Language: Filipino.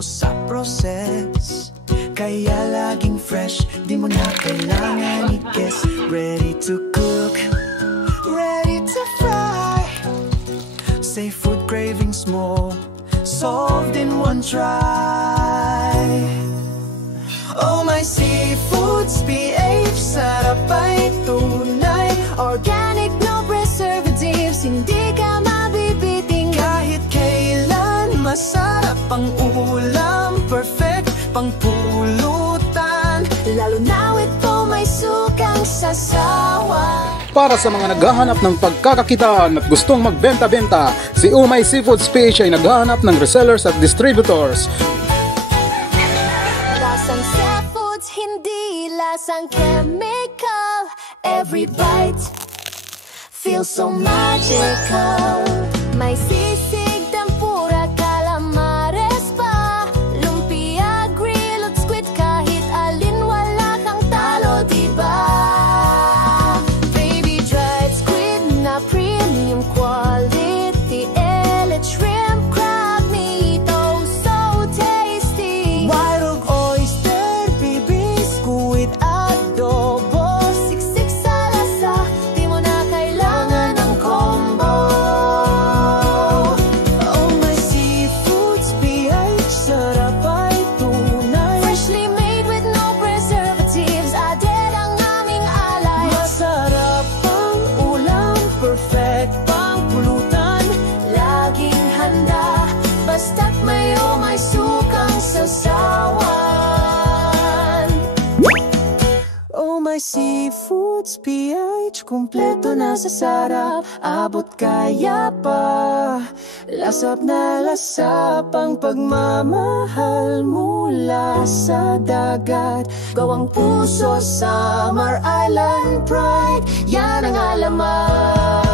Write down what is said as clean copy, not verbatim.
puso sa process. Kaya laging fresh, di mo na kailangan i-guess. Ready to cook, ready to fry. Say food cravings mo, solved in one try. Oh my Seafoods PH, sarap ay tunay. Organic, no preservatives, hindi ka mabibiting. Kahit kailan, masarap ang ulam. Perfect pang pulutan, lalo na ito may sukang sasawa. Para sa mga naghahanap ng pagkakakitaan at gustong magbenta-benta, si Umay Seafoods PH ay naghahanap ng resellers at distributors. Lasang seafoods, hindi lasang chemical. Every bite feels so magical. May sisig, tempura, calamares pa, lumpia, grill at squid, kahit alin wala kang talo, diba? Baby dried squid na premium quality, elite shrimp, crab meat, oh so tasty. Wild oyster, bibiscuit, adobo, siksik sa lasa, di mo na kailangan ng combo. Oh my Seafoods PH, sarap ay tunay. Freshly made with no preservatives, added ang aming alay. Masarap ang ulam, perfect pang pulutan. Laging handa, basta't may sukang sasawan. Oh my Seafoods PH, kumpleto na sa sarap, abot kaya pa. Lasap na lasap ang pagmamahal mula sa dagat. Gawang puso, Summer Island Pride, yan ang alamat.